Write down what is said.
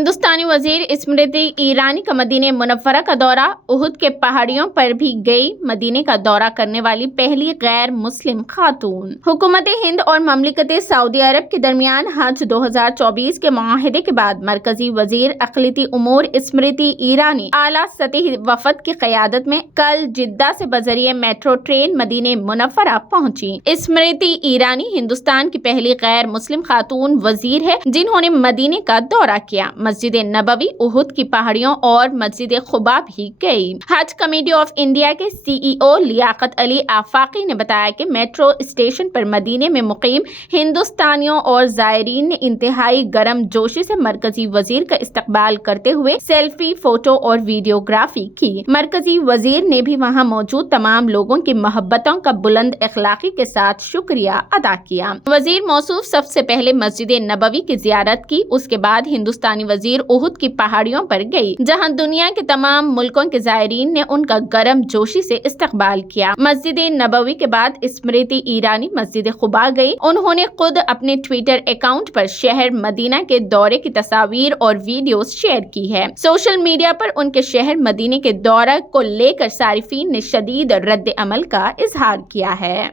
हिंदुस्तानी वजीर स्मृति ईरानी का मदीने मुनव्वरा का दौरा। उहुद के पहाड़ियों पर भी गई। मदीने का दौरा करने वाली पहली गैर मुस्लिम खातून। हुकूमत हिंद और ममलिकत सऊदी अरब के दरमियान हज 2024 के मुआहदे के बाद मरकजी वजीर अक़लियती उमूर स्मृति ईरानी आला सतही वफद की क़यादत में कल जिद्दा से बजरिए मेट्रो ट्रेन मदीने मुनव्वरा पहुंची। स्मृति ईरानी हिंदुस्तान की पहली गैर मुस्लिम खातून वजीर है जिन्होंने मदीने का दौरा किया। मस्जिद नबवी, उहुद की पहाड़ियों और मस्जिद खुबा भी गई। हज कमेटी ऑफ इंडिया के सीईओ लियाकत अली आफाकी ने बताया कि मेट्रो स्टेशन पर मदीने में मुकीम हिंदुस्तानियों और जायरीन ने इंतहाई गर्म जोशी से मरकजी वजीर का इस्तकबाल करते हुए सेल्फी, फोटो और वीडियोग्राफी की। मरकजी वजीर ने भी वहां मौजूद तमाम लोगों की मोहब्बतों का बुलंद अखलाकी के साथ शुक्रिया अदा किया। वजीर मौसूफ सबसे पहले मस्जिद नबवी की जियारत की, उसके बाद हिंदुस्तानी वजीर उहुद की पहाड़ियों पर गई जहां दुनिया के तमाम मुल्कों के जायरीन ने उनका गर्म जोशी से इस्तकबाल किया। मस्जिद नबवी के बाद स्मृति ईरानी मस्जिद खुबा गई। उन्होंने खुद अपने ट्विटर अकाउंट पर शहर मदीना के दौरे की तस्वीर और वीडियोस शेयर की है। सोशल मीडिया पर उनके शहर मदीने के दौरे को लेकर सारिफीन ने शदीद रद्द अमल का इजहार किया है।